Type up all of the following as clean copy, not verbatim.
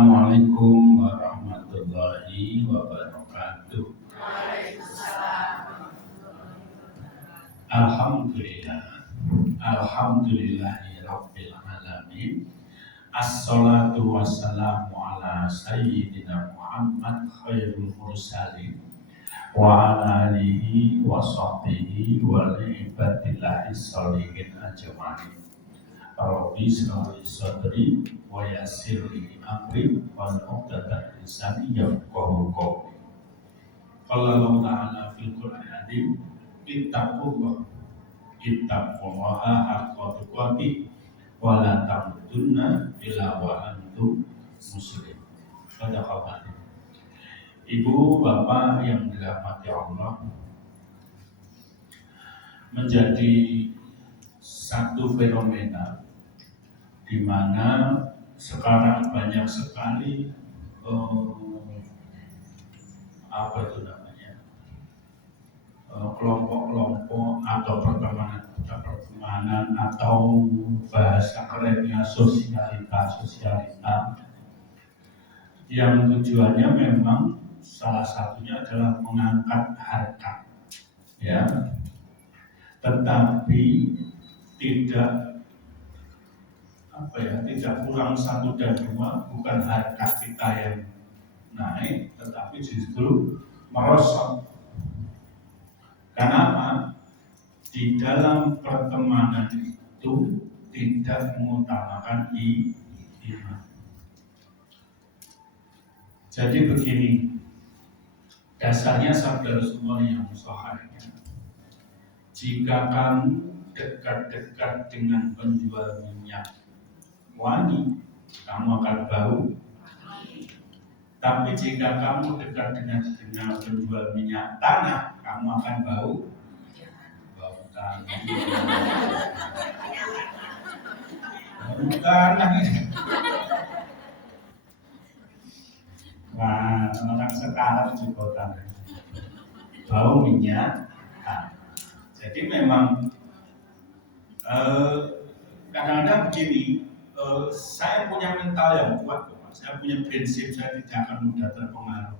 Assalamualaikum warahmatullahi wabarakatuh. Alhamdulillah. Alhamdulillahi rabbil alamin. Assalatu wassalamu ala sayyidina Muhammad khairul mursalin wa ala alihi wa sahbihi wa ibadillahi sholihin ajma'in. Rabbi shrah li sadri wa yassir li amri wal 'uqdatam min lisani yafqahu qawli. Qala Allah ta'ala fil Qur'anil ittaqullaha haqqa tuqatih wa la tamutunna illa wa antum muslimun. Sadaqallah. Ibu bapak yang dirahmati Allah, menjadi satu fenomena di mana sekarang banyak sekali kelompok-kelompok atau pertemanan atau bahasa kerennya sosialita yang tujuannya memang salah satunya adalah mengangkat harkat, ya, tetapi tidak kurang satu dan dua, bukan harkat kita yang naik, tetapi justru merosot. Kenapa? Di dalam pertemanan itu tidak mengutamakan iman. Jadi begini, dasarnya saudara semua yang sahihnya, jika kamu dekat-dekat dengan penjual minyak wangi, kamu akan bau. Tapi jika kamu dekat dengan penjual minyak tanah, kamu akan bau tanah. Bau tanah. Wah, orang sekarang juga tanah. Bau minyak tanah. Jadi memang kadang-kadang begini, saya punya mental yang kuat, saya punya prinsip, saya tidak akan mudah terpengaruh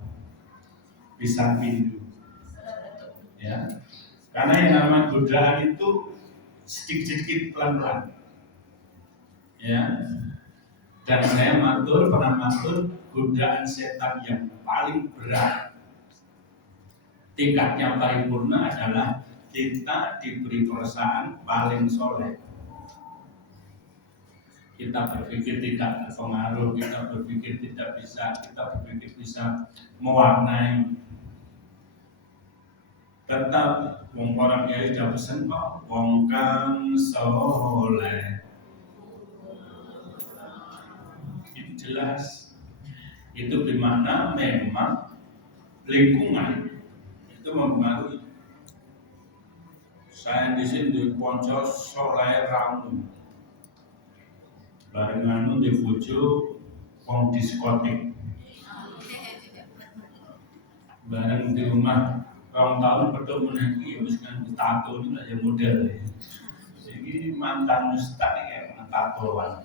pisang pindu, ya, karena yang namanya godaan itu sedikit-sedikit pelan-pelan, ya, dan saya pernah matur godaan setan yang paling berat tingkatnya paripurna adalah kita diberi perasaan paling soleh. Kita berpikir tidak terpengaruh, kita berpikir tidak bisa, kita berpikir bisa mewarnai. Tetap orang Kiai sudah pesan kok, wong kang soleh. Itu jelas. Itu bermakna memang lingkungan itu mempengaruhi. Saya di sini di Ponco soleh ramu. Barengan di bojo wong diskotik. Bareng di rumah orang tahun betul menanti wis kan tato ini aja model. Jadi mantan ustaz ya tatoan.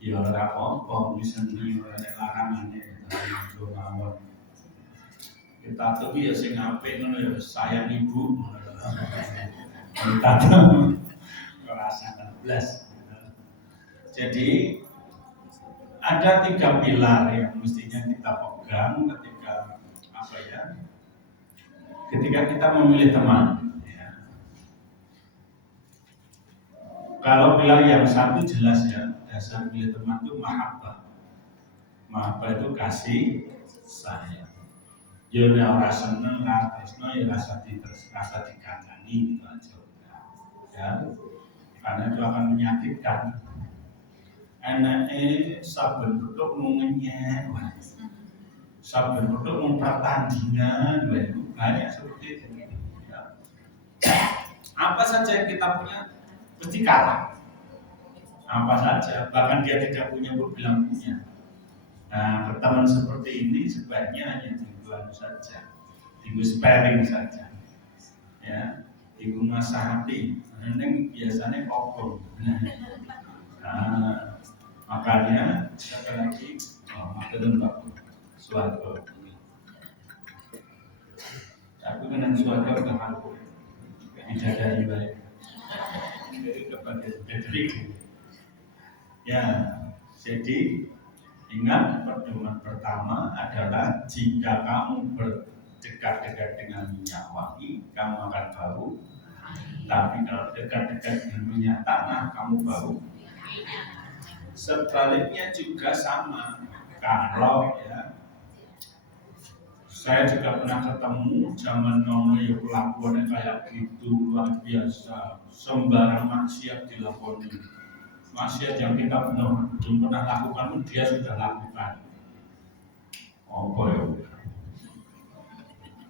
Ya ora apa-apa bisa di larangannya itu mawon. Kita tato ya sing apik ngono ya sayang ibu. Tato rasa 16. Jadi ada 3 pilar yang mestinya kita pegang ketika kita memilih teman. Ya. Kalau pilar yang satu jelas ya, dasar memilih teman itu mahabbah. Mahabbah itu kasih sayang. Ya ora seneng, ora tresno, ya rasa dikandani gitu aja. Ya. Karena itu akan menyakitkan. Anaknya saben bentuk mengenyek, saben bentuk pertandingan, banyak seperti itu. Ya. Apa saja yang kita punya pasti kalah. Apa saja, bahkan dia tidak punya bilang punya. Nah, berteman seperti ini sebaiknya hanya dibuat saja, dibuat sparing saja, ya, dibuat nasihati. Nanti biasanya kokong. Nah, Makanya sekali lagi matur Pak suatu. Aku kenal suatu udah aku dijadari baik. Jadi kepada Patrick. Ya, jadi ingat pedoman pertama adalah jika kamu berdekat-dekat dengan minyak wangi, kamu akan bau. Tapi kalau dekat-dekat dengan minyak tanah, kamu bau. Sebaliknya juga sama. Kalau ya, saya juga pernah ketemu zaman nono ya kelakuannya kayak gitu luar biasa, sembarang maksiat dilakoni. Maksiat yang kita belum pernah lakukan dia sudah lakukan. Oh boy,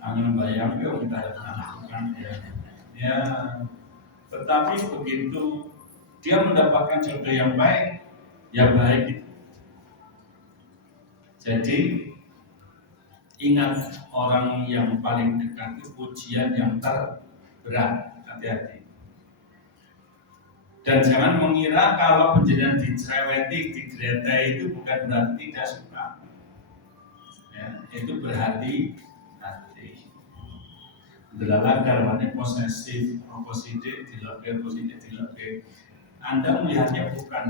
angin bayang yuk kita pernah lakukan ya. Ya, tetapi begitu dia mendapatkan jodoh yang baik, ya baik itu. Jadi ingat orang yang paling dekat itu ujian yang terberat, hati-hati. Dan jangan mengira kalau penjadian dicereweti, digretai itu bukan berarti tidak suka. Ya, itu berhati hati. Delala karwane posesif, positif, dilebih. Anda melihatnya bukan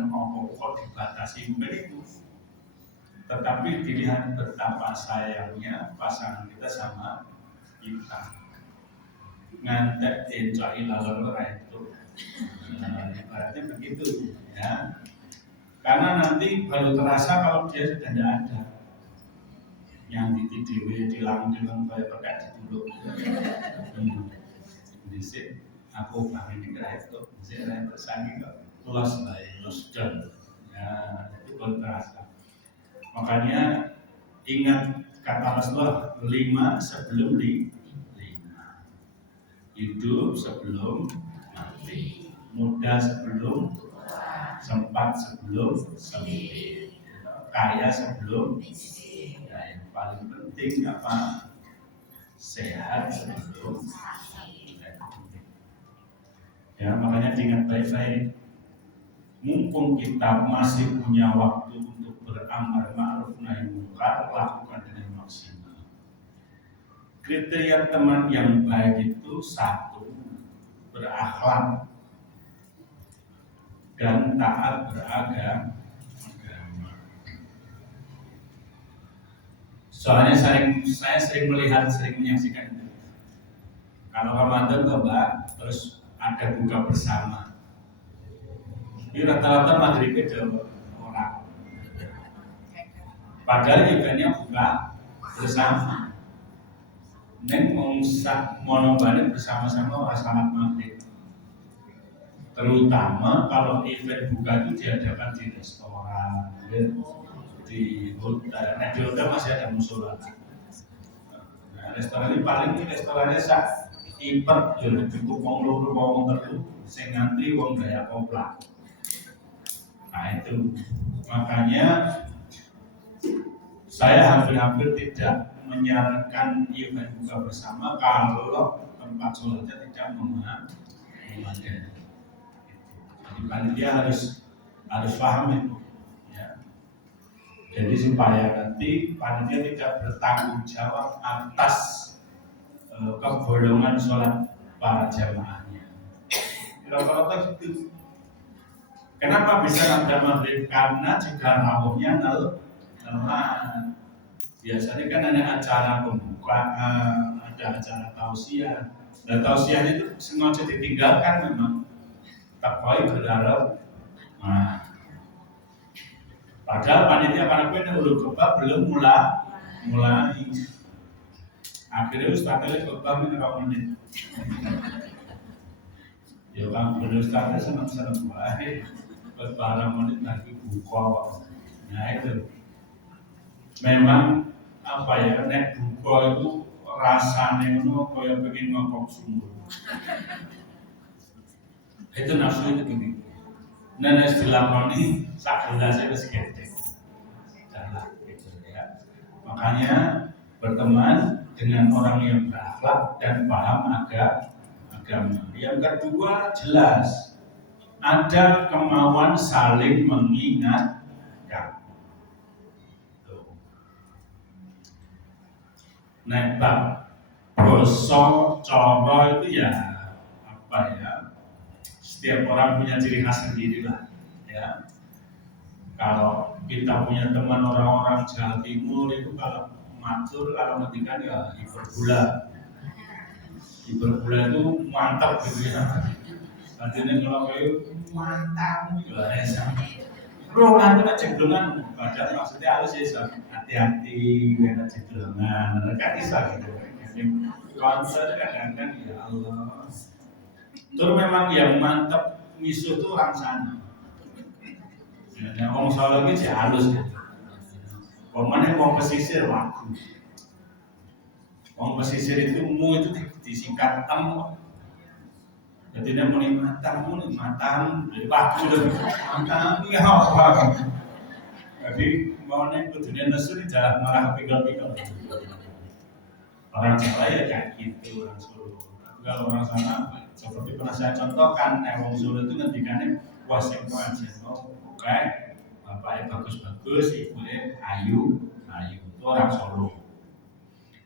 kok dibatasi bukan itu, tetapi dilihat betapa sayangnya pasangan kita sama kita. Ngantek encai lalur itu. Ibaratnya begitu ya. Karena nanti baru terasa kalau dia sudah tidak ada. Yang di dilang-dilang kayak pakai dituluk. Disik aku paham ini kira itu, disik lain tersangki kok los done. Ya itu baru terasa. Makanya ingat kata Rasulullah 5 sebelum 5. Hidup sebelum mati, muda sebelum sempat sebelum sempit, kaya sebelum miskin. Ya, yang paling penting apa? Sehat sebelum sakit. Ya, makanya diingat baik-baik. Mumpung kita masih punya waktu untuk beramar ma'ruf nahi munkar, lakukan dengan maksimal. Kriteria teman yang baik itu satu, berakhlak dan taat beragama. Soalnya saya sering melihat, sering menyaksikan itu. Kalau Ramadan coba, terus ada buka bersama. Ini rata-rata maghribnya jauh orang. Padahal eventnya buka bersama. Neng monombane bersama-sama orang salat maghrib. Terutama kalau event buka itu diadakan di restoran, di hotel. Nah di hotel masih ada musola. Nah, restoran ini paling restorannya sak impet, jadi cukup wong loro wong telu, sing ngantri wong gaya kopla. Nah itu makanya saya hampir-hampir tidak menyarankan event buka bersama kalau tempat sholatnya tidak memadai. Jadi panitia harus paham itu, ya. Jadi supaya nanti panitia tidak bertanggung jawab atas kebolongan sholat para jamaahnya. Rata-rata itu. Kenapa bisa ada maghrib? Karena jika rawuhnya lemah. Biasanya kan ada acara pembukaan, ada acara tausiah. Dan tausiahnya itu sengaja ditinggalkan memang. Tak boleh berharap. Nah, padahal panitia karena ulul khutbah belum mulai. Akhirnya ustadznya khutbah ini berapa menit? Ya kan, ustadznya senang-senang baik. Berapa menit lagi buka. Nah itu. Memang apa ya, nek buka itu rasanya itu kayak pengen ngokok sumur. Itu nafsu itu gini. Nenek dilakoni sak gelasnya itu seketik. Janganlah gitu ya. Makanya berteman dengan orang yang berakhlak dan paham agama. Yang kedua jelas ada kemauan saling mengingatkan. Nek bab basa cara itu ya apa ya? Setiap orang punya ciri khas sendiri lah, ya. Kalau kita punya teman orang-orang Jawa Timur itu kalau matur kalau ngendikan ya hiperbola. Hiperbola itu mantap gitu ya. Artinya kalau kayak mantap gitu lah ya. Bro, nanti nak ceblongan, padahal maksudnya harus ya hati-hati karena ceblongan, kan bisa gitu. Konser kadang-kadang ya Allah. Terus memang yang mantap miso itu orang sana. Ya, orang Solo itu halus gitu. Pokoknya orang pesisir waktu. Orang pesisir itu mu itu disingkat em. Jadi dia muni matang, waktu dan matang ya apa. Jadi mau nih kudunya nesu di jalan malah pikir-pikir. Orang Jawa ya kayak gitu orang Solo. Kalau orang sana seperti pernah saya contohkan, orang Solo itu ngendikannya puas yang aja. Oke, bapaknya bagus-bagus, ibunya ayu. Itu orang Solo.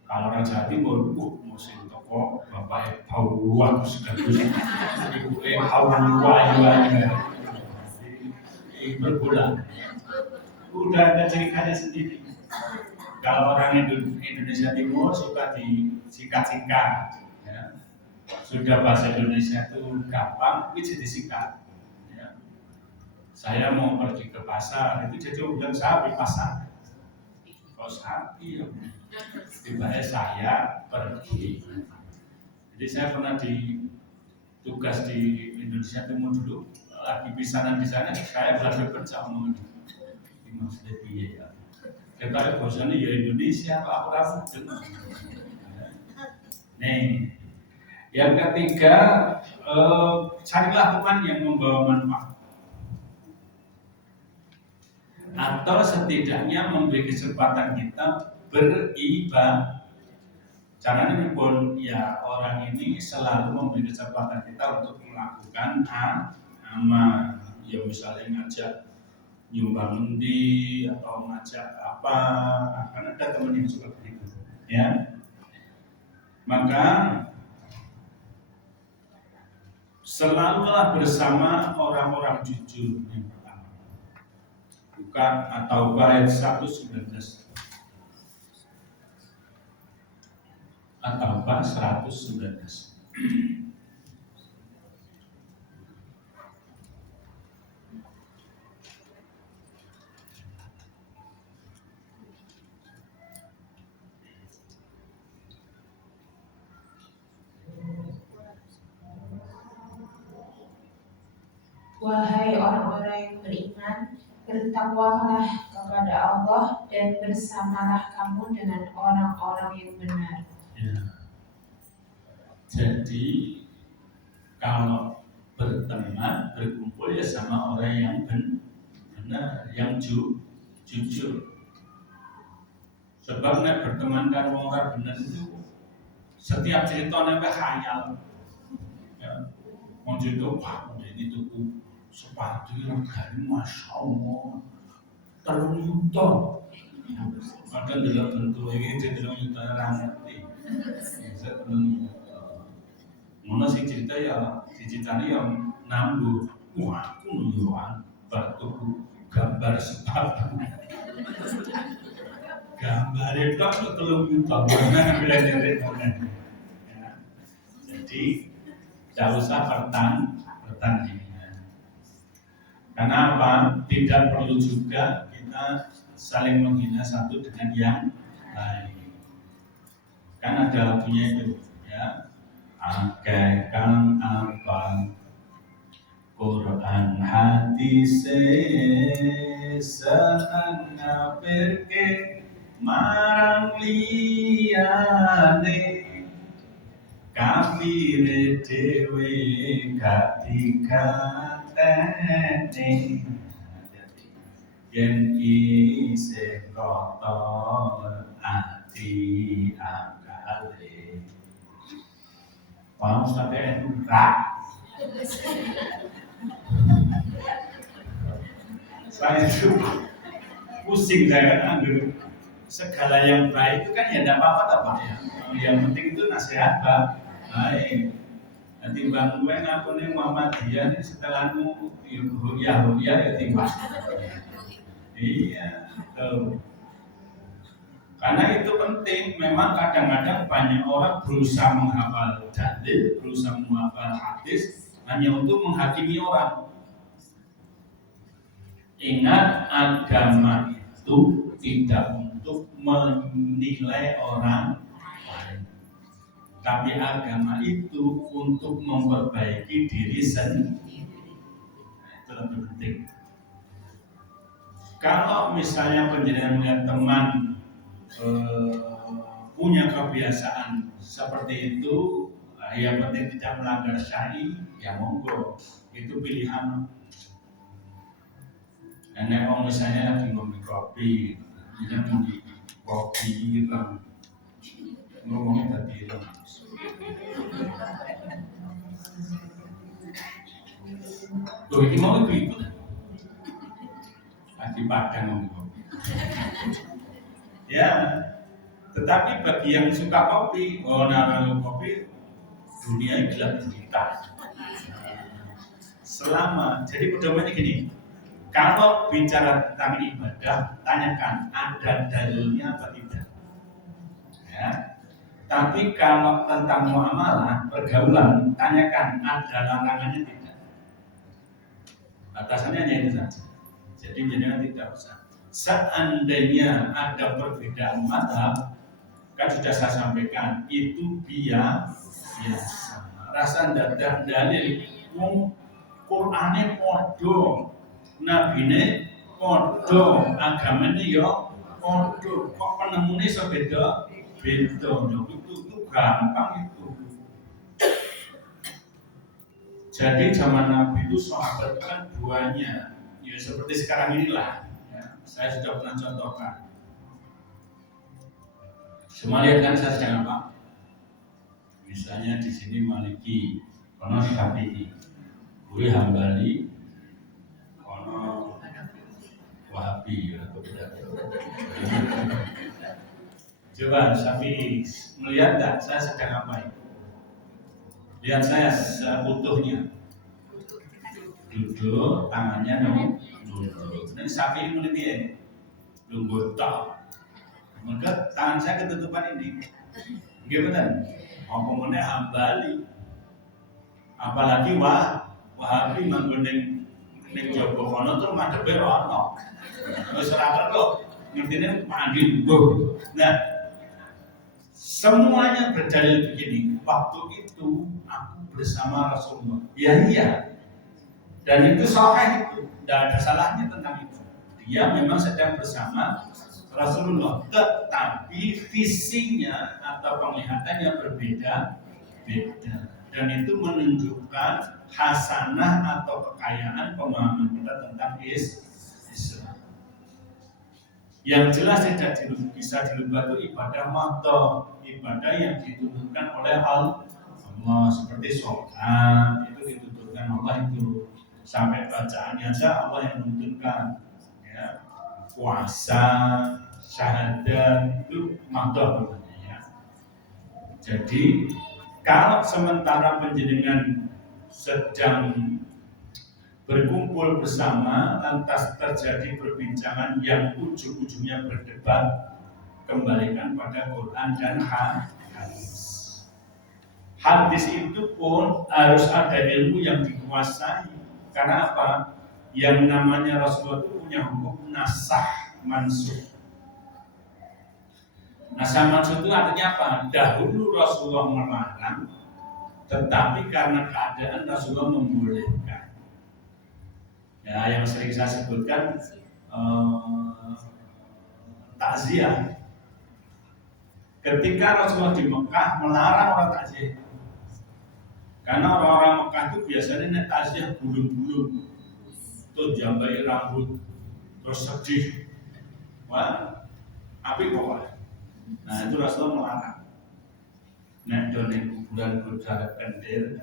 Kalau orang Jawa Timur, musim toko, bapaknya bau bagus-bagus, ibunya bau ayu. Berbulan. Udah ada ceritanya sendiri. Kalau orang Indonesia Timur suka disingkat-singkat, ya. Sudah bahasa Indonesia itu gampang, itu jadi singkat. Ya. Saya mau pergi ke pasar, itu jadi bilang saya di pasar. Kok sapi ya? Tiba-tiba saya pergi. Jadi saya pernah tugas di Indonesia Timur dulu, lagi pisanan di sana, saya belajar kerja ngomong ini maksudnya dia ya. Kita bosannya ya Indonesia, aku rasa jenuh. Nih, yang ketiga, carilah teman yang membawa manfaat, atau setidaknya memberi kesempatan kita beribadah. Caranya pun ya orang ini selalu memberi kesempatan kita untuk melakukan amal. Ya misalnya ngajak nyumbang undi atau ngajak apa, akan ada teman yang suka begitu, ya. Maka selalulah bersama orang-orang jujur yang pertama. Bukan atau ayat 119 atau 119. Wahai orang-orang yang beriman, bertakwalah kepada Allah dan bersamalah kamu dengan orang-orang yang benar. Ya. Jadi kalau berteman, berkumpul ya sama orang yang benar, yang jujur. Sebab nek berteman dengan orang benar itu setiap cerita nempel khayal. Ya. Mau cerita, wah ini tuh sepatu yang dari Masya Allah 3 juta. Padahal dalam bentuk ini 3 juta ngerti. Saya 3 juta. Mana sih cerita ya, diceritanya yang nambah. Wah, aku nunjukan batu gambar sepatu. Gambar itu 3 juta. Jadi tidak usah pertandingan. Karena apa? Tidak perlu juga kita saling menghina satu dengan yang lain. Kan ada lagunya itu, ya. Akeh kang apa Quran hadis seana perke marang liyane kafire dewe gak dikateni yen isih kotor ati akale. Wah, sampai enggak. Saya itu pusing saya kan ambil segala yang baik itu kan ya tidak apa-apa ya. Yang penting itu nasihat baik. Nanti bang gue ngaku nih Muhammadiyah nih setelahmu ya timbang. Iya, tuh. Karena itu penting. Memang kadang-kadang banyak orang berusaha menghafal dalil, berusaha menghafal hadis hanya untuk menghakimi orang. Ingat, agama itu tidak untuk menilai orang lain, tapi agama itu untuk memperbaiki diri sendiri. Itu lebih penting. Kalau misalnya penjenengan melihat teman punya kebiasaan seperti itu, yang penting tidak melanggar syar'i, ya monggo, itu pilihan. Karena kalau misalnya lagi ngomong kopi, minum di kopi gitu, ngomongnya tadi itu. Loh, ini mau itu. Lagi padang ngomong kopi. Ya, tetapi bagi yang suka kopi, naruh kopi, dunia gelap cerita. Selama, jadi pedomannya gini, kalau bicara tentang ibadah, tanyakan ada dalilnya apa tidak. Ya. Tapi kalau tentang muamalah, pergaulan, tanyakan ada larangannya tidak. Batasannya hanya itu saja. Jadi jangan tidak usah. Seandainya ada perbedaan mazhab, kan sudah saya sampaikan, itu biasa. Rasa dadah dalil, Qur'ane podo, nabine podo, agamane yo podo. Kok penemune iso beda? Beda. Itu gampang itu. Jadi zaman Nabi itu sahabat kan duanya, ya seperti sekarang inilah. Ya, saya sudah pernah contohkan. Semua lihat kan saya sedang apa? Misalnya di sini Maliki, kono Syafi'i, gue Hambali, kono Wahabi, atau tidak? Coba Syafi'i melihat tak saya sedang apa itu? Lihat saya seutuhnya, duduk, tangannya duduk. Ini Syafi'i meneliti, duduk tak. Maka tangan saya ketutupan ini, gimana? Apa mana Hambali, apalagi Wahabi menggunakan Jogo kono tuh madhepe ono. Wis ora kok ngertine mandi dulu. Nah, semuanya berdalil begini. Waktu itu aku bersama Rasulullah. Ya iya. Dan itu sahih itu, tidak ada salahnya tentang itu. Dia memang sedang bersama Rasulullah, tetapi visinya atau penglihatannya berbeda. Dan itu menunjukkan hasanah atau kekayaan pemahaman kita tentang Islam. Yang jelas tidak bisa dirubah itu ibadah mahdoh, ibadah yang dituturkan oleh Allah, seperti sholat itu dituturkan Allah itu sampai bacaannya saja Allah yang menuntunkan. Ya. Puasa, syahadat itu mahdoh ya. Jadi kalau sementara penjenengan sedang berkumpul bersama, lantas terjadi perbincangan yang ujung-ujungnya berdebat, kembalikan pada Quran dan hadis. Hadis itu pun harus ada ilmu yang dikuasai. Karena apa? Yang namanya Rasulullah itu punya hukum nasah mansuh. Nasah mansuh itu artinya apa? Dahulu Rasulullah melarang, tetapi karena keadaan Rasulullah membolehkan. Ya, yang sering saya sebutkan takziah. Ketika Rasulullah di Mekah melarang orang takziah, karena orang-orang Mekah itu biasanya nek takziah bulung-bulung, terus jambai rambut, terus sedih, wah, api pokoknya. Nah itu Rasulullah melarang. Nek doni kuburan kuda kendir,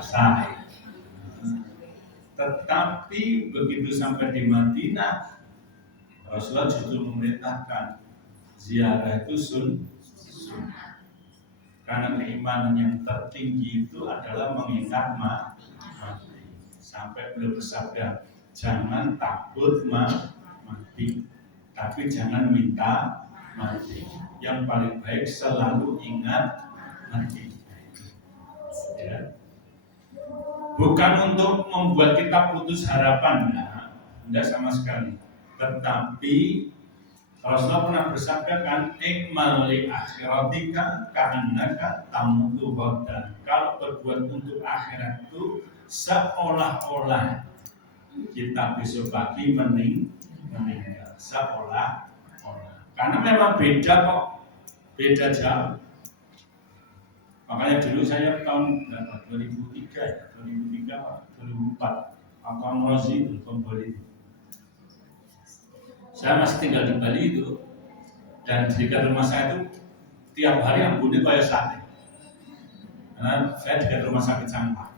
sah. Tetapi begitu sampai di Madinah, Rasulullah justru memerintahkan ziarah itu sunnah. Karena keimanan yang tertinggi itu adalah mengingat mati. Sampai beliau bersabda, jangan takut mati, tapi jangan minta mati. Yang paling baik selalu ingat mati. Ya. Bukan untuk membuat kita putus harapan, tidak sama sekali. Tetapi Rasulullah pernah bersabda kan, ikmal li akhiratika ka'annaka tamutu ghadan. Kalau berbuat untuk akhirat itu seolah-olah kita besok pagi meninggal. Seolah-olah. Karena memang beda kok, beda jauh. Makanya dulu saya tahun 2003 ya, 2003 2004 Akam Rozi itu pembeli. Saya masih tinggal di Bali itu, dan di dekat rumah saya itu tiap hari ambune kayak sate. Karena saya dekat rumah sakit sampah.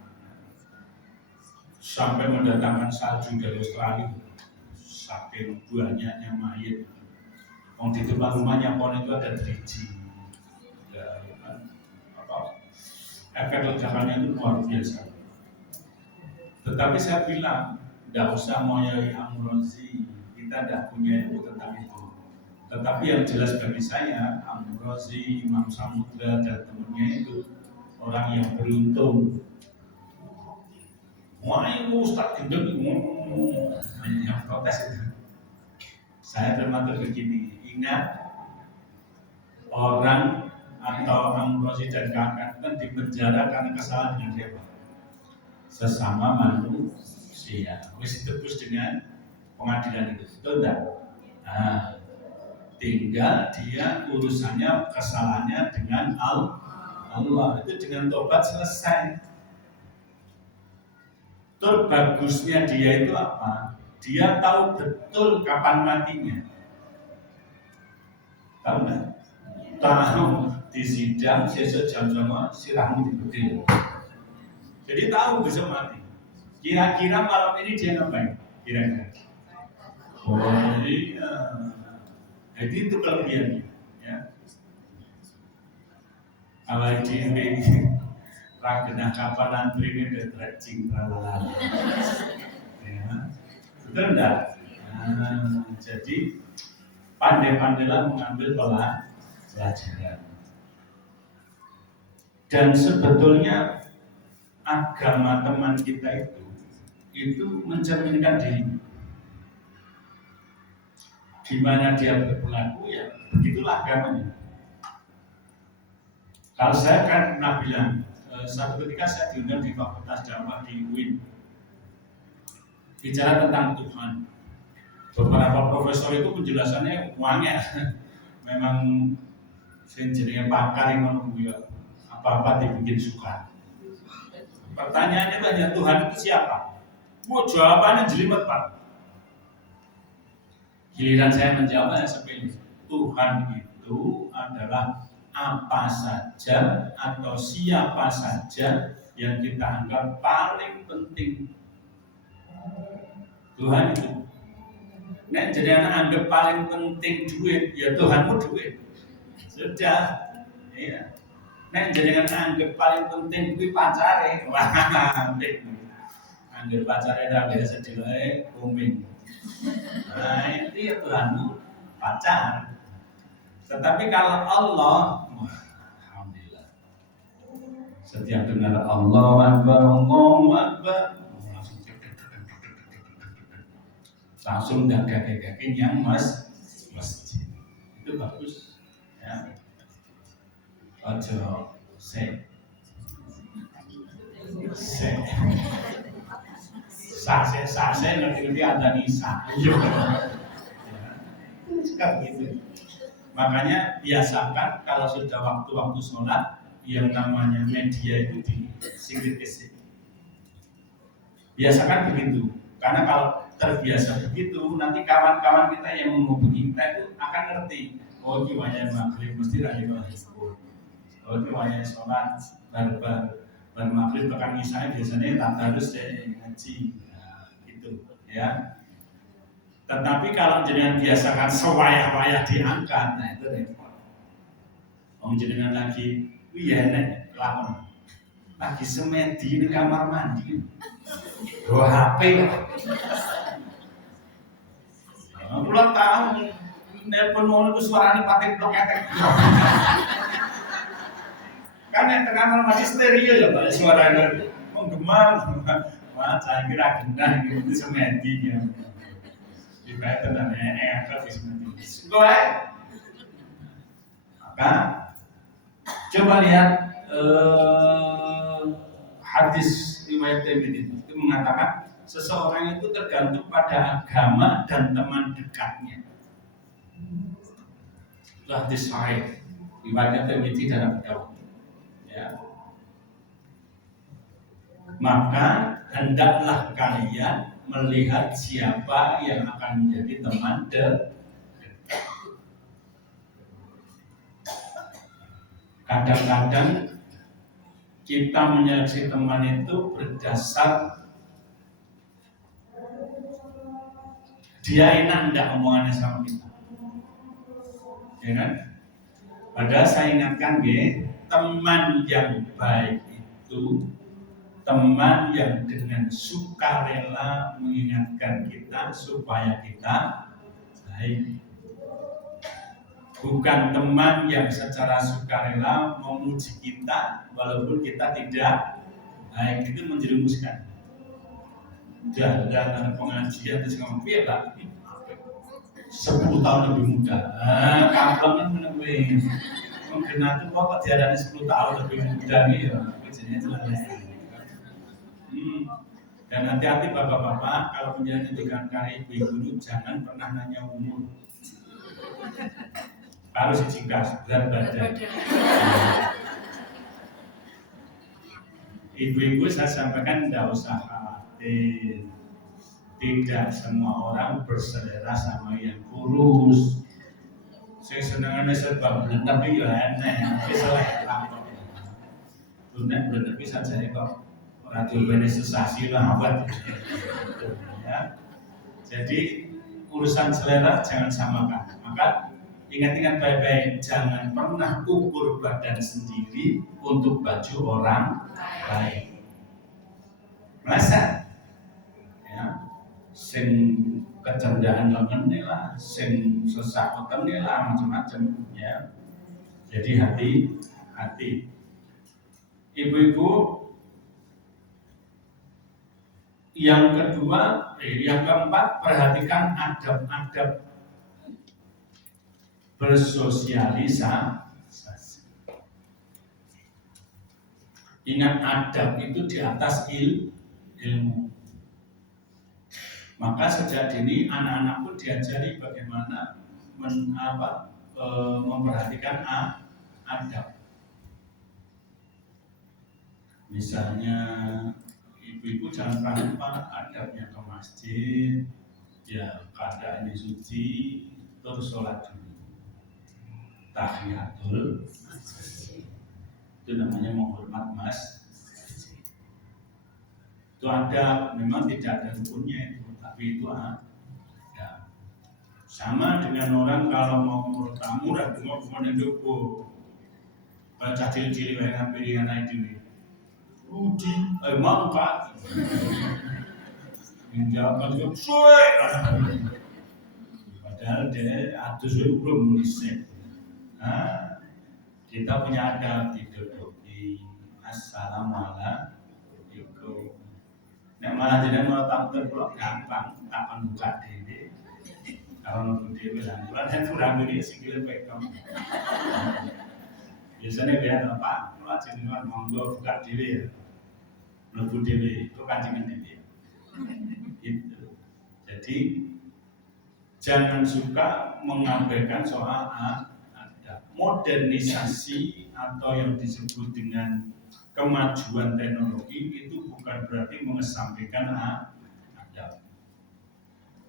Sampai mendatangkan salju dari Australia, saking banyaknya mayat. Di depan rumahnya pohon itu ada driji. Efek ledakannya itu luar biasa. Tetapi saya bilang, tidak usah moyai Amrozi, kita tidak punya ilmu tentang itu. Tetapi yang jelas bagi saya, Amrozi, Imam Samudra dan temannya itu orang yang beruntung. Wah, itu Ustaz gendeng, banyak yang protes itu. Saya termasuk begini, ingat orang atau Amrozi dan kakak kan di penjara karena kesalahan dengan siapa? Sesama manusia. Wis ditebus dengan pengadilan itu, betul enggak? Nah, tinggal dia urusannya kesalahannya dengan Allah, itu dengan tobat selesai. Terus bagusnya dia itu apa? Dia tahu betul kapan matinya. Tahu enggak? Tahu di sidang sesuk jam 9 sirahmu dibedil. Jadi tahu besok mati. Kira-kira malam ini dia ngapain? Kira-kira. Oh iya. Jadi itu kelebihannya. Ya. Kalau ini ragenah kapalan ini udah stretching terlalu. Ya. Betul enggak? Nah, jadi pandai-pandailah mengambil pelajaran. Dan sebetulnya agama teman kita itu mencerminkan diri. Gimana dia berperilaku, ya begitulah agamanya. Kalau saya kan pernah bilang, satu ketika saya diundang di Fakultas Dakwah di UIN, bicara tentang Tuhan. Beberapa profesor itu penjelasannya uangnya memang jenenge pakar yang menunggu apa-apa dibikin suka. Pertanyaannya itu hanya Tuhan itu siapa? Jawabannya jelimet Pak. Giliran saya menjawabnya sepele. Tuhan itu adalah apa saja atau siapa saja yang kita anggap paling penting. Tuhan itu. Nek jadi anak anggap paling penting duit, ya Tuhanmu duit. Sudah, iya. Nek jadi anggap paling penting duit pacare, wah, anggap pacare dah biasa dilai kuming. Nah itu ya Tuhanmu pacar. Tetapi kalau Allah, alhamdulillah. Setiap dengar Allahu Akbar, langsung dan kakek-kakek yang masjid itu bagus ya. Ojo sase ngerti ada nisa kan gitu. Makanya biasakan kalau sudah waktu-waktu sholat yang namanya media itu disingkir kesini. Biasakan begitu, karena kalau terbiasa begitu, nanti kawan-kawan kita yang menghubungi kita itu akan ngerti. Oh ini wajah maghrib mesti lagi kalau oh ini wajah sholat baru maghrib bahkan misalnya biasanya tak harus ngaji, nah, gitu ya. Tetapi kalau jenengan biasakan sewayah-wayah diangkat, nah itu repot. Om jenengan lagi, iya nek lakon, lagi semedi di kamar mandi, bawa HP. Pulang tahu, nelpon mau itu suaranya pakai blok etek. Kan yang kamar mandi stereo ya pak suaranya, menggema, wah saya kira gendang itu semedi ya. Juga tenang atau bisnis. Gue, maka coba lihat hadis riwayat Tirmidzi itu mengatakan seseorang itu tergantung pada agama dan teman dekatnya. Itu hadis sahih riwayat Tirmidzi dalam Dawud. Ya. Maka hendaklah kalian melihat siapa yang akan menjadi teman dekat. Kadang-kadang kita menyeleksi teman itu berdasar dia enak enggak omongannya sama kita, ya kan? Padahal saya ingatkan teman yang baik itu teman yang dengan sukarela mengingatkan kita supaya kita baik. Bukan teman yang secara sukarela memuji kita walaupun kita tidak baik, itu menjerumuskan. Dan pengajian terus ngomong, iya Pak, 10 tahun lebih muda. Kampung kan menemui mungkin itu kok diadani 10 tahun lebih muda nih ya, kerjanya jelas. Dan hati-hati bapak-bapak kalau menjadikan karya ibu-ibu jangan pernah nanya umur. Harus dicingkas berat badan. Ibu-ibu saya sampaikan tidak usah khawatir. Tidak semua orang berselera sama yang kurus. Saya senangannya serba bener tapi ya aneh, tapi selera kok. Bener bener bisa jadi kok radio benesesasi lah apa. Ya. Jadi urusan selera jangan samakan. Maka ingat-ingat baik-baik, jangan pernah ukur badan sendiri untuk baju orang lain. Masa? Ya, sing kecendaan lengan lah, sing sesak otak lah, macam-macam. Ya, jadi hati-hati. Ibu-ibu, yang kedua, yang keempat, perhatikan adab-adab bersosialisasi. Ingat adab itu di atas ilmu. Maka sejak dini anak-anak pun diajari bagaimana memperhatikan adab. Misalnya ibu-ibu jangan lupa adabnya ke masjid, ya keadaannya suci, terus sholat dulu. Tahiyatul itu namanya menghormat masjid. Itu ada, memang tidak ada rukunnya itu, tapi itu ada. Sama dengan orang kalau mau tamu dan mau kemudian dulu baca cili-cili yang pilihan itu. Rudi, mangkat. Menjawab kalau suwe. Padahal dia atus belum nulisnya. Nah, kita punya adab diduduki assalamualaikum. Nek malah jadi mau tampil pulau gampang, kapan buka diri. Kalau nunggu diri lah, bulan kurang ini sikile pekom. Biasanya biar apa? Kalau jenengan monggo buka diri ya, nunggu diri itu kancingan diri. Itu. Jadi jangan suka mengabaikan soal modernisasi atau yang disebut dengan kemajuan teknologi itu bukan berarti mengesampingkan adab.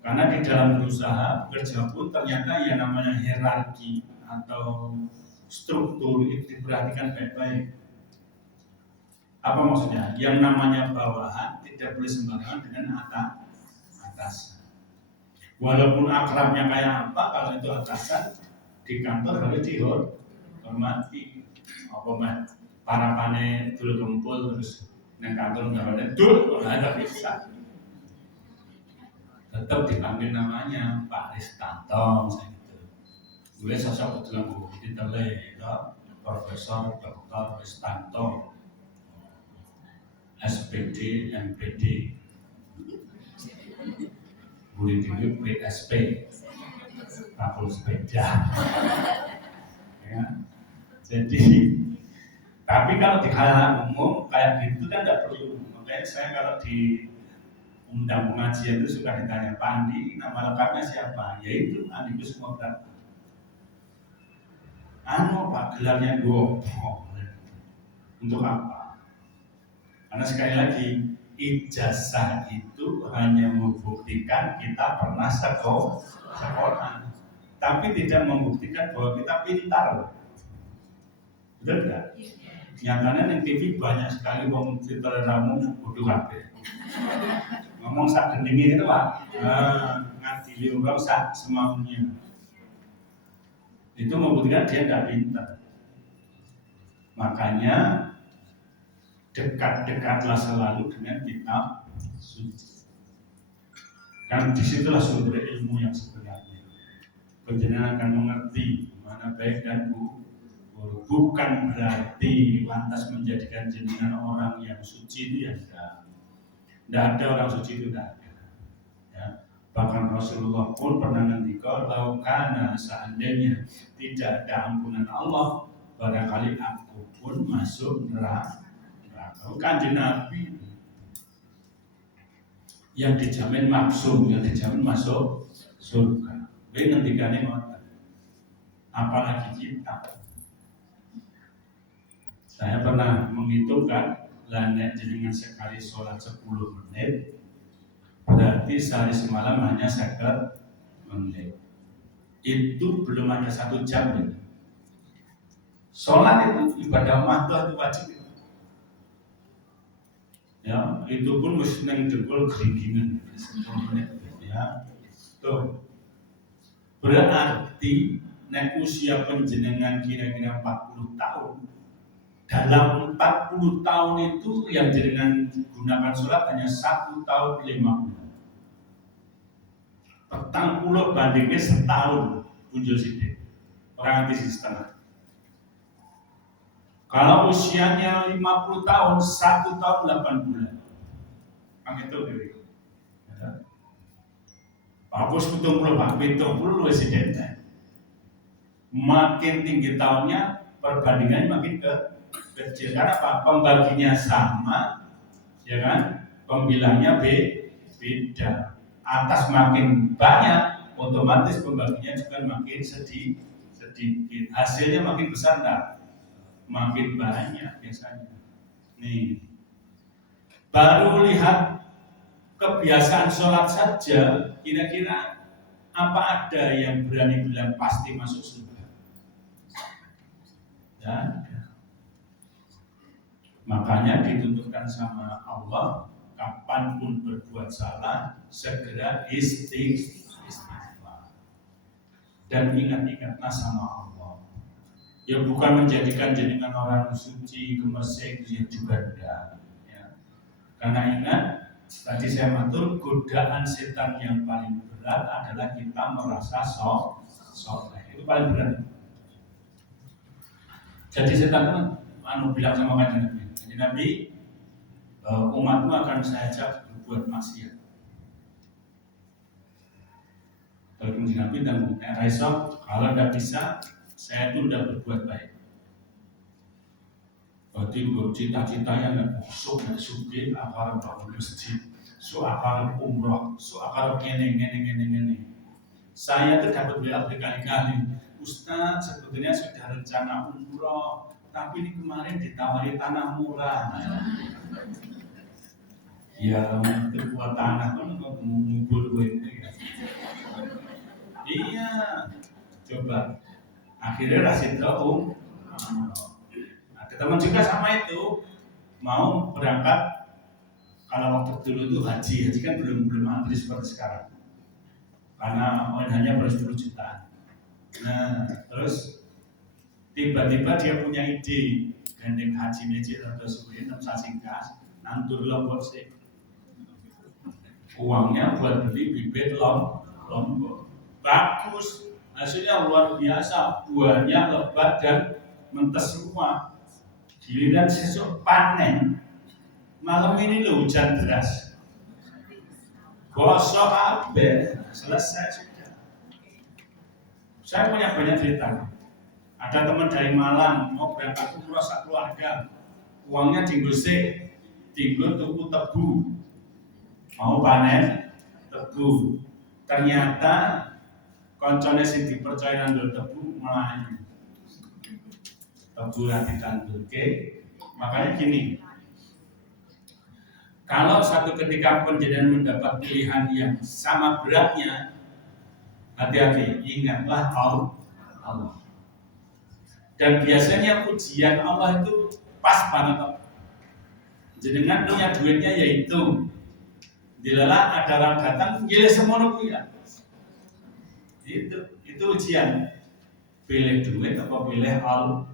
Karena di dalam berusaha bekerja pun ternyata yang namanya hierarki atau struktur itu diperhatikan baik-baik. Apa maksudnya? Yang namanya bawahan tidak boleh sembarangan dengan atas. Walaupun akrabnya kayak apa, kalau itu atasan di kantor harus dihormati. Apa mah para pane dulu kumpul terus nang kantor nggak ada dul, nggak ada bisa. Tetap dipanggil namanya Pak Ristanto, saya gitu. Gue sosok betul bu, ditele, ya, Profesor Dr. Ristanto, SPD, MPD, boleh tinggi PSP, Rapul Sepeda. Ya. Jadi, tapi kalau di halaman umum kayak gitu kan nggak perlu. Makanya saya kalau di undang pengajian itu suka ditanya, Pak Andi, nama lengkapnya siapa? Yaitu Andi Kusuma Berapa. Pak, gelarnya gopo. Untuk apa? Karena sekali lagi, ijazah itu hanya membuktikan kita pernah sekolah, tapi tidak membuktikan bahwa kita pintar. Betul tidak? Nyatanya yang TV banyak sekali wong ramu bodoh kabeh. Ngomong sak gendinge itu Pak, ngadili orang sak semaunya. Itu membuktikan dia tidak pintar. Makanya dekat-dekatlah selalu dengan kitab suci. Kan disitulah sumber ilmu yang sebenarnya. Penjenengan akan mengerti mana baik dan buruk. Bukan berarti lantas menjadikan jenengan orang yang suci itu ya tidak ada orang suci itu tidak ada. Ya. Bahkan Rasulullah pun pernah ngendika, laukana seandainya tidak ada ampunan Allah, barangkali aku pun masuk neraka. Kanjeng Nabi yang dijamin maksum, yang dijamin masuk surga. Ini ngendikane ngoten. Apalagi kita. Saya pernah menghitungkan, nek jenengan sekali sholat 10 menit, berarti sehari semalam hanya 50 menit. Itu belum ada 1 jam. Ya. Sholat itu ibadah mahdoh itu wajib. Ya, itu pun mesti nang jempol geringingan 10 menit. Ya, tuh. Berarti nek usia penjenengan kira-kira 40 tahun. Dalam 40 tahun itu yang jenengan gunakan sholat hanya 1 tahun 5 bulan. 40 bandingnya setahun punjul sidik. Orang anti setengah. Kalau usianya 50 tahun, 1 tahun 8 bulan. Kan itu diri. Bagus 70, Pak. 70 residentnya. Makin tinggi tahunnya, perbandingannya makin kecil. Karena apa? Pembaginya sama, ya kan? Pembilangnya beda. Atas makin banyak, otomatis pembaginya juga makin sedikit. Hasilnya makin besar enggak? Makin banyak biasanya. Nih, baru lihat kebiasaan sholat saja, kira-kira apa ada yang berani bilang pasti masuk surga? Dan makanya dituntutkan sama Allah, kapanpun berbuat salah, segera istighfar. Dan ingat-ingatlah sama Allah. Ya bukan menjadikan jenengan orang suci, gemersik, ya juga tidak. Ya. Karena ingat, tadi saya matur, godaan setan yang paling berat adalah kita merasa soleh. Itu paling berat. Jadi setan bilang sama kanjeng Nabi. Nabi, umatmu akan saya ajak berbuat maksiat. Kalau Nabi dan Raisa, kalau tidak bisa, saya itu sudah berbuat baik. Berarti cita-citanya nggak busuk, nggak suki, akar bangun masjid, akar umroh, akar ngene. Saya itu dapat WA berkali-kali, Ustaz sebetulnya sudah rencana umroh. Tapi ini kemarin ditawari tanah murah. Ya, terbuat tanah kan ngubur gue ya. Iya, coba. Akhirnya Rasid tahu. Ada teman juga sama itu mau berangkat. Kalau waktu dulu itu haji kan belum antri seperti sekarang. karena hanya baru 10 juta. Nah, terus tiba-tiba dia punya ide gandeng haji meji atau suwi enam sasingkas nantur lombok sih uangnya buat beli bibit lombok bagus, hasilnya luar biasa, buahnya lebat dan mentes semua. Giliran sesuk panen malam ini lo hujan deras gosok kabeh, selesai sudah. Saya punya banyak cerita. Ada teman dari Malang mau berangkat umroh sak keluarga, uangnya digosek, digo tuku tebu, mau panen tebu. Ternyata koncone sing dipercaya nandul tebu melayu. Tebu ra ditandurke, makanya gini. Kalau satu ketika penjenengan mendapat pilihan yang sama beratnya, hati-hati, ingatlah Allah. Dan biasanya ujian Allah itu pas banget. Jenengan punya duitnya yaitu dilala ada orang datang, gile semono kuya. Itu ujian. Pilih duit apa pilih Allah.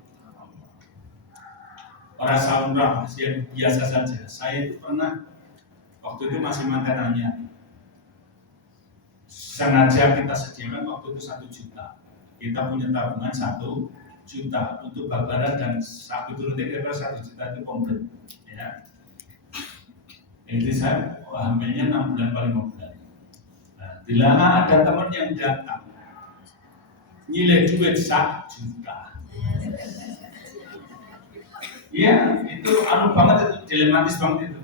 Orang saumrah yang biasa saja. Saya itu pernah waktu itu masih mantanannya. Sengaja kita sediakan waktu itu 1 juta. Kita punya tabungan 1 juta untuk babaran dan sapi turutnya kira-kira 1 juta itu komplit. Ya. Jadi saya hamilnya 6 bulan paling 5 bulan. Nah, bila ada teman yang datang nilai duit 1 juta. Iya, itu anu banget, itu dilematis banget itu.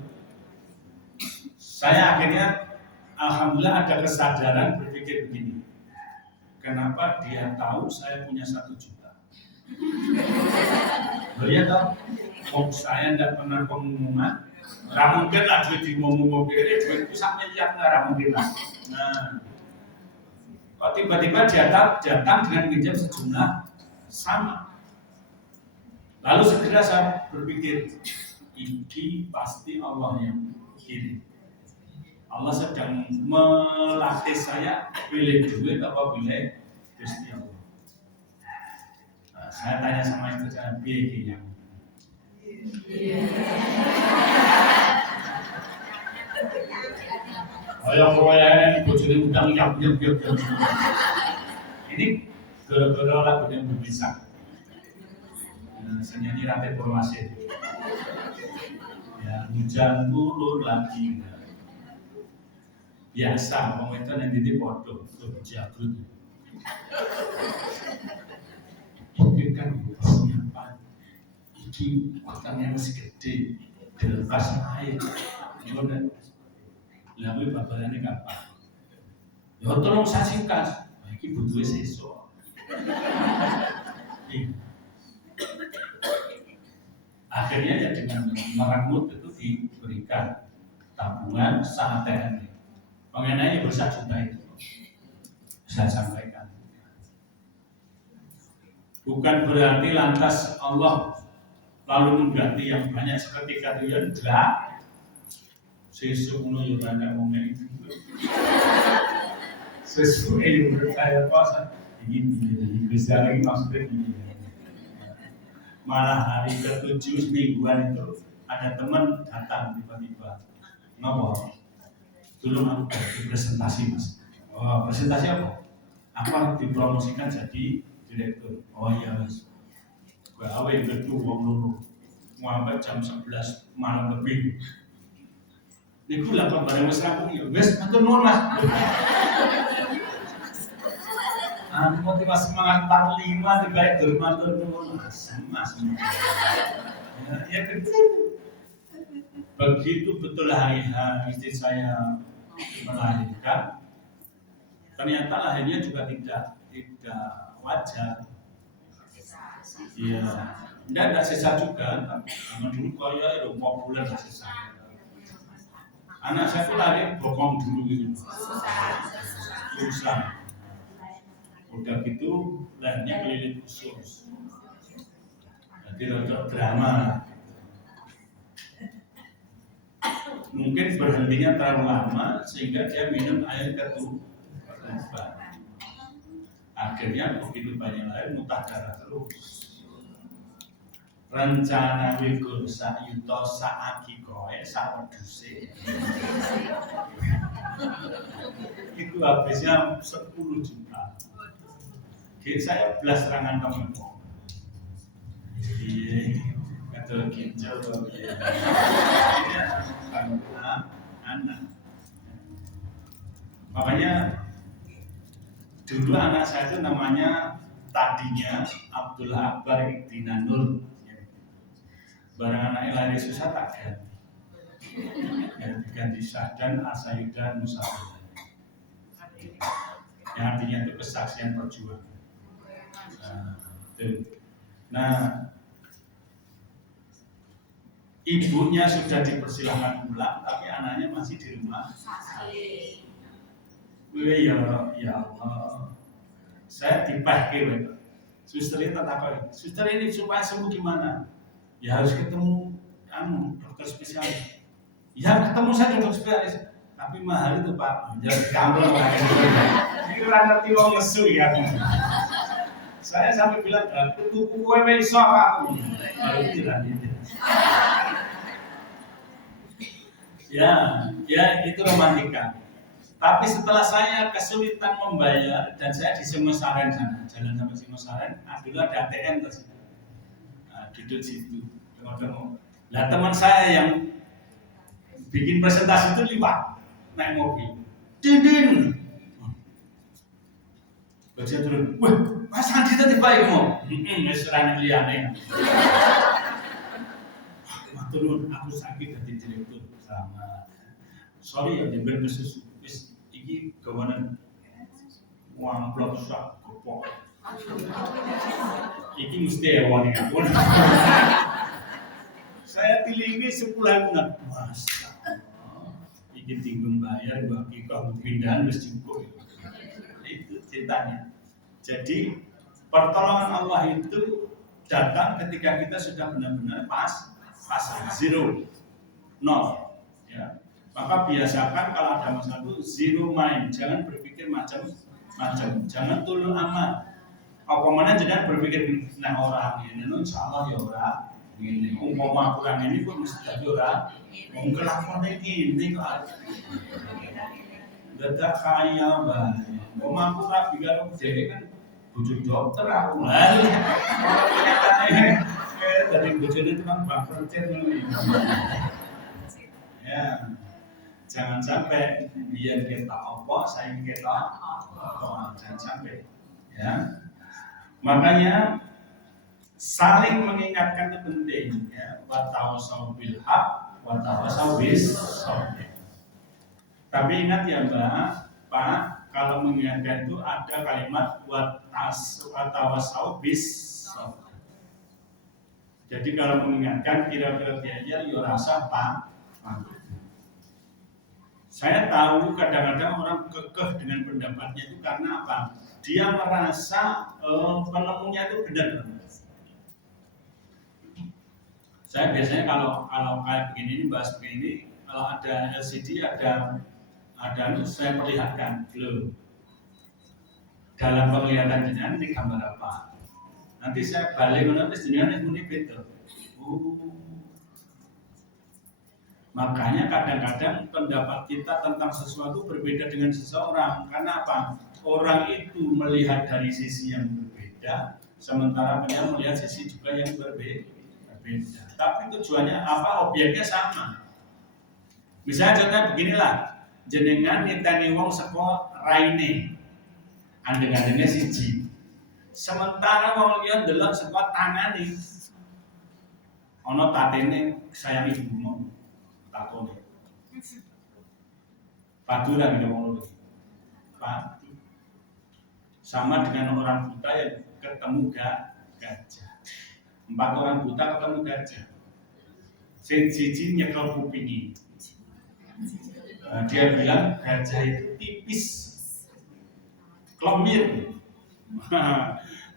Saya akhirnya alhamdulillah ada kesadaran berpikir begini. Kenapa dia tahu saya punya 1 juta? Loh ya toh, saya tidak pernah pengumuman. Nggak mungkin lah duit diumum-umum duit pusatnya yang nggak mungkin lah. Nah, kok tiba-tiba dia datang dengan pinjam sejumlah sama. Lalu segera saya berpikir, ini pasti Allah yang kirim. Allah sedang melatih saya pilih duit apa pilih Gusti Allah. Nah, saya tanya sama istri saya, pilih yang yang proyek bojone udang yap. Ini gara-gara lagu yang berpisah. Senyanyi Rantai Purwasih. Ya, hujan turun lagi. Biasa, wong itu yang titip podo, jagrut. Ini kan persiapan. Iki waktunya masih gede, dilepas air. Lalu babarannya kapan? Ya tolong sasingkas. Iki butuh sesuk. Akhirnya ya dengan merangut itu diberikan tabungan sangat TNI. Mengenai besar juta itu saya sampaikan. Bukan berarti lantas Allah lalu mengganti yang banyak seketika itu ya enggak. Sesuk ngono ya banyak momen itu. Sesuk ini menurut saya puasa ini bisa lagi maksudnya ini. Malah hari ke-7 mingguan itu ada teman datang tiba-tiba ngomong dulu aku presentasi mas. Oh, presentasi apa? Apa dipromosikan jadi direktur? Oh iya mas. Gue awe gedung wong loro sampai jam 11 malam lebih. Niku lah bareng wis rampung ya. Wis matur nuwun mas. Motivasi semangat 45 dibaik bermatur nuwun mas. Ya begitu. Begitu betul hari istri saya melahirkan, ternyata lahirnya juga tidak wajar. Iya, tidak sisa juga. Karena dulu kaya itu populer sisa. Anak saya tuh lahir bokong dulu gitu. Susah. Udah gitu lahirnya keliling usus. Jadi rada drama. Mungkin berhentinya terlalu lama sehingga dia minum air ketuban. berubah. Akhirnya kehidupan yang lain mutahara terus. Rencana wigur sayuto saaki koe saweduse. Itu habisnya 10 juta. Saya belas serangan temen. Iya, kata kincir tuh. Anak. Makanya dulu anak saya itu namanya tadinya Abdullah Akbar Iktinanul. Barang anak yang lahir susah tak ganti. Ganti Syahdan Asayudan Musafir. Yang artinya itu kesaksian perjuangan. Nah, ibunya sudah dipersilahkan pulang, tapi anaknya masih di rumah. Ya Allah, saya dipahki, suster ini tak suster ini supaya sembuh gimana? Ya harus ketemu dokter spesialis. Ya ketemu saya dokter spesialis, tapi mahal itu Pak. Jadi kamu ini ngerti wong nesu ya. Saya sampai bilang, tuku kue besok aku. Baru tidak gitu. Ya itu romantika. Tapi setelah saya kesulitan membayar dan saya di Singosaren sana, jalan sampai Singosaren, dulu ada ATM terus. Duduk situ, ketemu. Nah teman saya yang bikin presentasi itu liwat naik mobil. Dindin. Baca turun. Wah, Mas Andi tadi baik mau. Restoran liane. Turun, aku sakit dari direktur sama. Sorry ya, jember kesusu. Iki kawanan uang blok sak kopok. Iki mesti ewan ya. Saya tilingi 10 bulan, Mas. Iki tinggung bayar, gua kikau pindahan mesti cukup. Itu ceritanya. Jadi pertolongan Allah itu datang ketika kita sudah benar-benar pas zero, nol. Ya. Maka biasakan kalau ada masalah itu zero mind, jangan berpikir macam-macam, jangan tulul amat. Apa mana jangan berpikir nah orang ini, insyaallah ya orang ini, umpama kurang ini pun mesti jadi orang, kelakuan ini kok. Dadak kaya banget. Umpama aku rapi kalau jadi kan bujuk dokter aku lali. Tadi bujuknya itu kan baper ya. Jangan sampai biar kita saya kita jangan sampai ya. Makanya saling mengingatkan itu penting ya. Wa tawassaw bil haq wa tawassaw bis sabr. Tapi ingat ya Mbak, Pak, kalau mengingatkan itu ada kalimat wa tawassaw bis sabr. Jadi kalau mengingatkan kira-kira dia ya rasa Pak. Saya tahu kadang-kadang orang kekeh dengan pendapatnya itu karena apa? Dia merasa penemunya itu benar. Saya biasanya kalau kayak begini bahas begini, kalau ada LCD ada saya perlihatkan belum. Dalam penglihatan jenengan ini gambar apa? Nanti saya balik menulis jenengan ini betul. Makanya kadang-kadang pendapat kita tentang sesuatu berbeda dengan seseorang. Karena apa? Orang itu melihat dari sisi yang berbeda, sementara dia melihat sisi juga yang berbeda. Tapi tujuannya apa? Objeknya sama. Misalnya contohnya beginilah, jenengan niteni wong saka raine, andeng-andengnya siji. Sementara wong liya ndelok saka tangane, ana tatene sayang ibumu. Padura gitu mau Pak. Sama dengan orang buta yang ketemu gajah. 4 orang buta ketemu gajah. Siji nyekel kupingi. Dia bilang gajah itu tipis, klemir.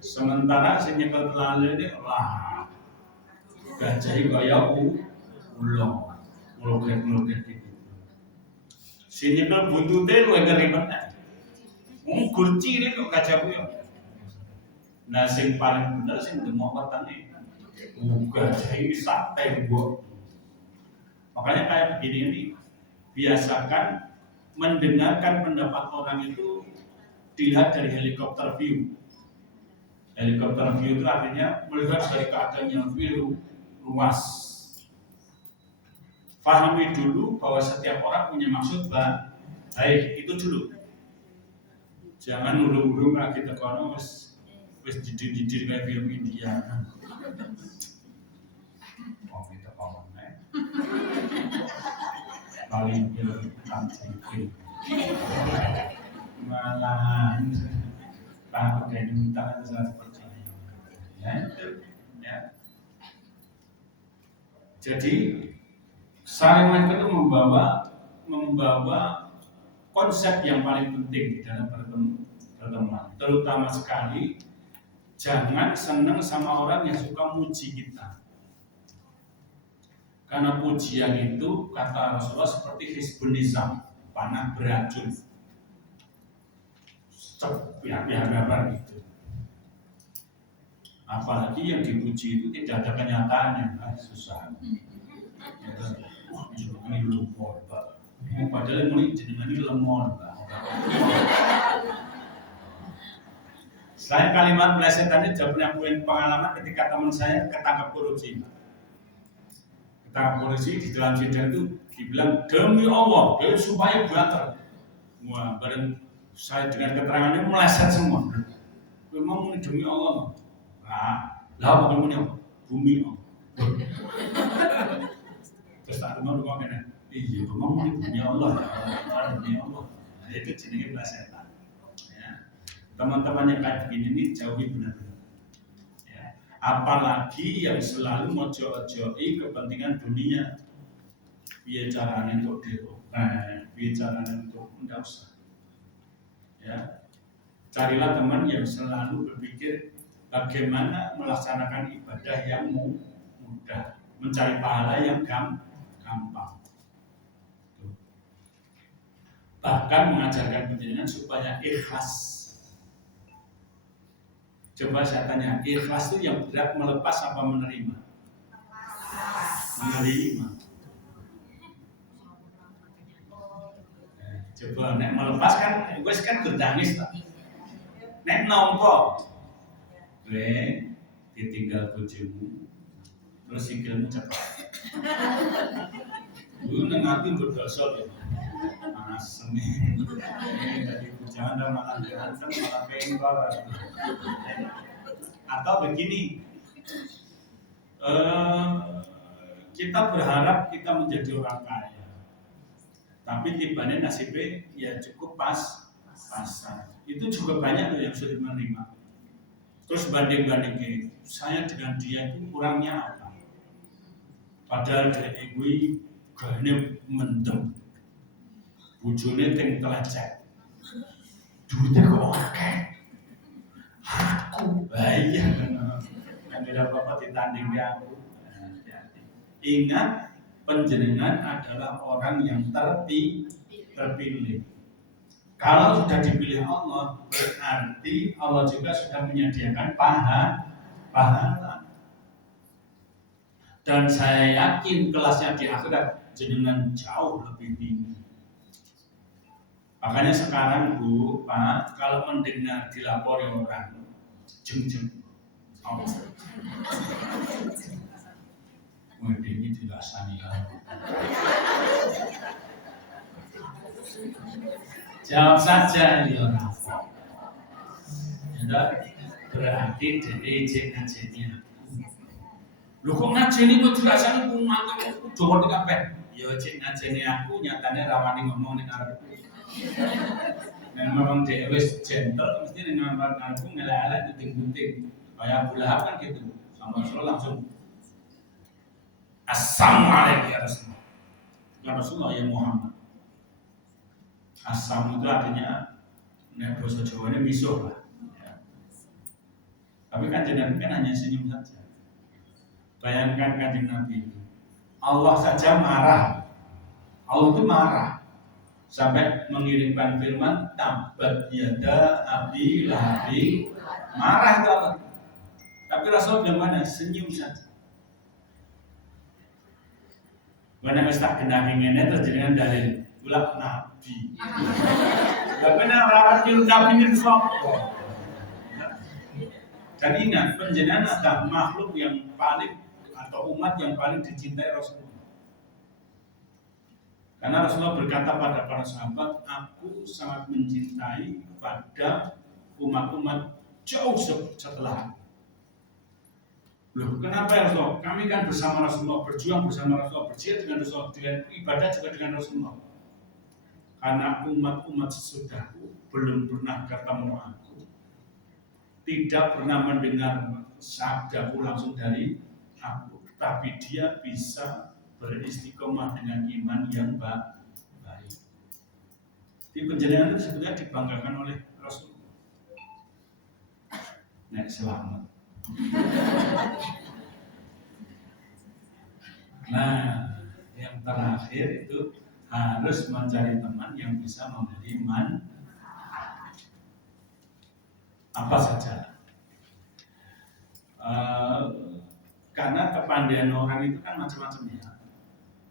Sementara si nyekel telale ini gajah itu kayak ulo. Ngeloket gitu. Si nyekel buntutnya lu yang ngeri banget. Gur cilik kok gajah kuwi. Nah sing paling bener sing demok wetenge. Gajah iki sak tembok. Makanya kayak begini ini, biasakan mendengarkan pendapat orang itu dilihat dari helikopter view. Helikopter view itu artinya melihat dari keadaan yang view luas. Pahami dulu bahwa setiap orang punya maksud baik, itu dulu. Jangan urung-urung lagi tekono wis jidir-jidir kayak film India. Oh kita kawan paling film cantik. Malahan takut kayak diminta saya percaya. Ya. Jadi saling itu membawa konsep yang paling penting di dalam pertemuan. Terutama sekali jangan senang sama orang yang suka muji kita. Karena pujian itu kata Rasulullah seperti hizbun nizam, panah beracun. Pihak-pihak gitu. Apalagi yang dipuji itu tidak ada kenyataannya, susah. Wah, jenengan ini lupa, Pak. Padahal mulai jenengan ini lemon, Pak. Selain kalimat plesetannya, saya punya pengalaman ketika teman saya ketangkap korupsi. Ketangkap korupsi di dalam sidang itu dibilang demi Allah, dia supaya batal. Wah, bareng saya dengan keterangannya meleset semua. Memang demi Allah. Lah apa namanya? Bumi Allah. Terus tak rumah kena. Iya, memang demi Allah. Demi Allah. Nah, itu jenisnya pelesetan. Ya. Teman-teman yang kayak begini ini jauhi benar-benar. Ya. Apalagi yang selalu mojo-ojoi kepentingan dunia. Biar caranya untuk biar caranya untuk enggak usah. Ya. Carilah teman yang selalu berpikir bagaimana melaksanakan ibadah yang mudah, mencari pahala yang gampang. Bahkan mengajarkan penjenengan supaya ikhlas. Coba saya tanya, ikhlas itu yang berat melepas apa menerima? Menerima. Coba nek melepas kan, gue kan berdangis tak. Nek nompo, gue ditinggal bojomu, terus sikilmu cepat. Gue nengatin berdosol ya. Asem nih, dari bujangan dan makan berantem malah pengkor. Atau begini, kita berharap kita menjadi orang kaya, tapi tibanya nasibnya ya cukup pas-pasan. Itu juga banyak loh yang sulit menerima. Terus banding-bandingin, saya dengan dia itu kurangnya apa? Padahal dari ibu gayanya mendem, bujone ting telecek, duitnya kok akeh. Aku bayar, kan tidak apa-apa ditanding dia aku. Ingat, panjenengan adalah orang yang terpilih. Kalau sudah dipilih Allah, berarti Allah juga sudah menyediakan pahala. Dan saya yakin kelasnya di akhirat jenengan jauh lebih tinggi. Makanya sekarang Bu, Pak, kalau mendengar dilapori orang, jeng. Oh. Ini tidak saniah. Jawab saja ya Rafa. Berarti dari ngajinya. Lu kok ngajeni kok dirasani ku mantep Jawa Tengah kabeh. Ya cek ngajeni aku nyatane rawani ngomong ning arepku. Nek memang dhewe wis gentle mesti ning ngarepku ngelak-elek diting-diting. Kayak Abu Lahab kan gitu. Sama Rasulullah langsung Assalamualaikum ya Rasulullah. Ya Rasulullah ya Muhammad. Asam itu artinya nek bahasa Jawa ini misuh lah. Ya. Tapi kanjeng Nabi kan hanya senyum saja. Bayangkan kanjeng Nabi itu, Allah saja marah. Allah itu marah. sampai mengirimkan firman tabat yada abi lahabi, marah itu Allah. Tapi Rasul bagaimana? Senyum saja. Mana mesti tak kena ingin terjadi dalil ulak nabi. Gak benar rapat di nabi ini sopo. Dan ingat penjenengan adalah makhluk yang paling atau umat yang paling dicintai Rasulullah. Karena Rasulullah berkata pada para sahabat, aku sangat mencintai pada umat-umat jauh setelah. Loh, kenapa ya Rasulullah? Kami kan bersama Rasulullah, berjuang bersama Rasulullah, berjihad dengan Rasulullah, dengan ibadah juga dengan Rasulullah. Karena umat-umat sesudahku belum pernah ketemu aku, tidak pernah mendengar sabdaku langsung dari aku, tapi dia bisa beristiqomah dengan iman yang baik. Di penjelasan itu sebenarnya dibanggakan oleh Rasulullah. Nek selamat. Nah, yang terakhir itu harus mencari teman yang bisa memberi apa saja. Karena kepandaian orang itu kan macam-macam ya.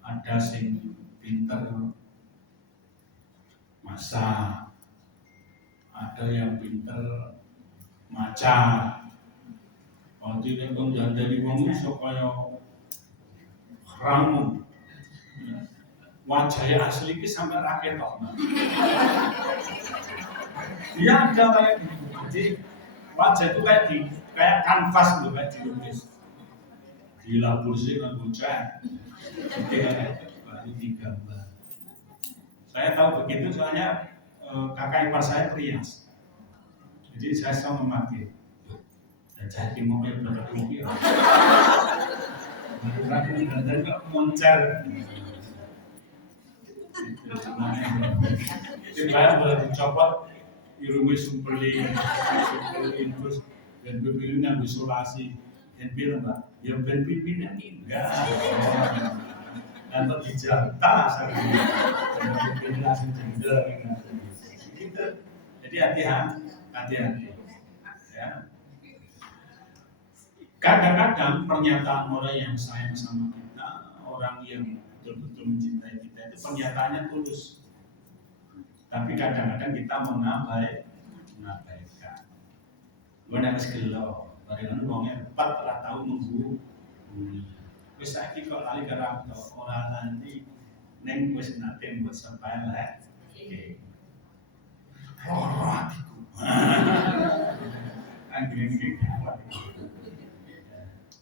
Ada sing pinter masak, ada yang pinter maca. Kalau tidak dari wong iso kaya ramu. Wajahnya asli ini sampai rakyat kok. Dia ada kayak gitu. Jadi wajah itu kayak kanvas gitu, kayak dilukis. Dilapur sih dengan cat. Baru digambar. Saya tahu begitu soalnya kakak ipar saya perias. Jadi saya sama mati. Jadi mau yang berkebun. Lagi dan nggak moncer. Jadi saya boleh dicopot irungi sumperli terus dan bibirnya yang isolasi dan bilang mbak, ya ben bibirnya enggak. Atau dijantah saya bibirnya langsung jendel. Gitu. Jadi hati-hati. Ya. Kadang-kadang pernyataan orang yang sayang sama kita, orang yang betul-betul mencintai kita itu pernyataannya tulus. Tapi kadang-kadang kita mengabaikan. Gue nangis gelo, bagaimana uangnya 4 tahun nunggu. Wis saiki kok lali karo ora nanti neng wis nate buat sampai lah. Oke. Loro atiku. Anggeng-anggeng.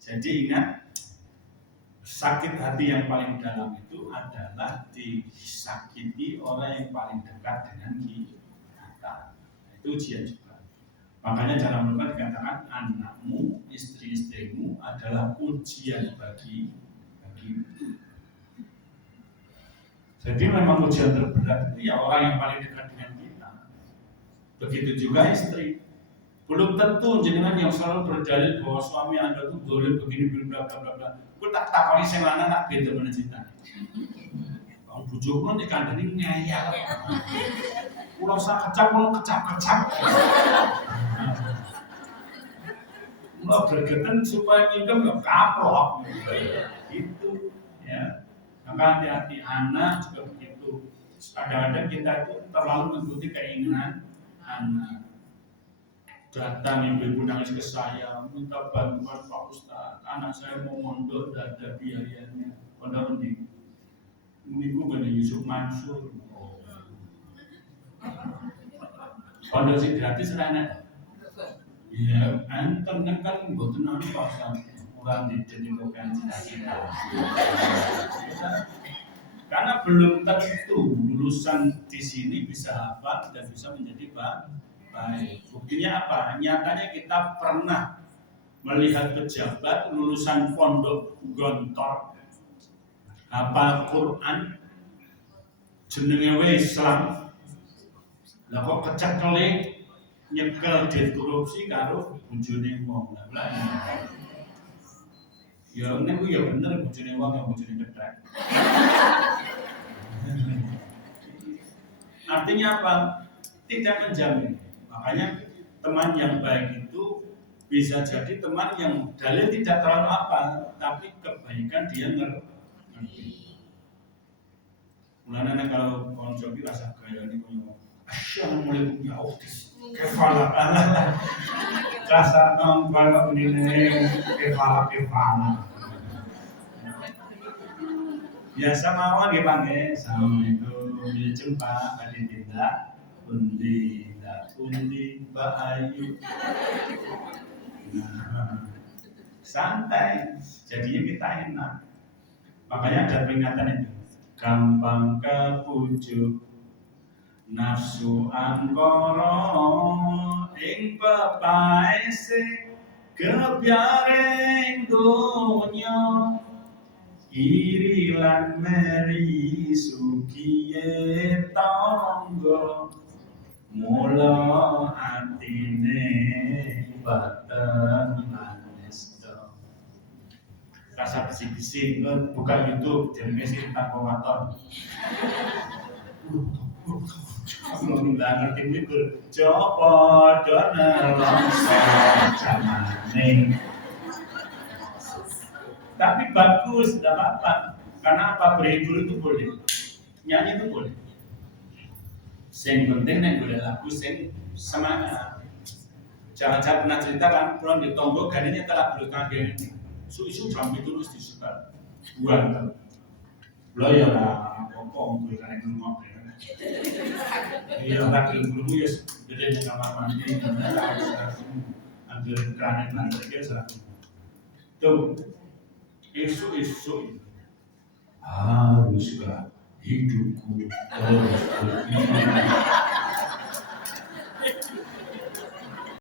Jadi ingat, sakit hati yang paling dalam itu adalah disakiti orang yang paling dekat dengan kita. Itu ujian juga. Makanya dalam Al-Quran dikatakan anakmu, istri-istrimu adalah ujian bagi. Jadi memang ujian terberat itu ya orang yang paling dekat dengan kita. Begitu juga istri. Belum tentu jenengan yang selalu berdalil bahwa suami Anda itu boleh begini bla bla bla. Ku tak takoni sing lanang tak beda mana cerita. Wong bojoku nek kandhane ngeyel. Ora usah kecap. Mula bergeten supaya income enggak kaplok. Itu ya. Maka hati-hati anak juga begitu. Kadang-kadang kita itu terlalu mengikuti keinginan anak. Datang ibu-ibu nangis ke saya, minta bantuan Pak Ustaz, anak saya mau mondok, tidak ada biayanya. Pondok di Ibu benar Yusuf Mansur. Pondok sih gratis rana. Ya, enten kan bukan nanti Pak Ustaz, orang dijadikan cita-cita. Karena belum tentu lulusan di sini bisa hafal dan bisa menjadi baik. Buktinya apa? Nyatanya kita pernah melihat pejabat lulusan pondok gontor hafal Quran jenenge Islam. Lah kok kecekelé nyekel dit korupsi karo bojone wong. Lah ya niku ya bener bojone wong ya bojone ketrek. Artinya apa? Tidak menjamin. Makanya teman yang baik itu bisa jadi teman yang dalil tidak terlalu apa, tapi kebaikan dia ngerti. Mulanya kalau konco ki rasa kaya ini punya Assalamualaikum ya Uktis kefala rasa kalau ini kefala biasa mawon dipanggil Assalamualaikum jumpa tadi tidak undi bahayu santai jadinya kita enak. Makanya ada peringatan itu gampang kepujuk nafsu angkara ing pepaese kebyaring donya iri lan meri sukiye tangga mula atine baten manesta rasa bisik-bisik buka YouTube jadi sih tanpa waton aku nggak ngerti mikir coba dona longsor zamane tapi bagus tidak apa-apa karena apa berhibur itu boleh nyanyi itu boleh yang penting nek boleh lagu sing semangat jangan pernah cerita kan pulang di tonggo ganinya telah berkageng ini isu jam itu terus disuka buang lo ya lah pokok untuk kalian ngomong iya lagi belum ya jadi yang kamar mandi ambil keran nanti biasa tuh isu haruskah hidupku terus begini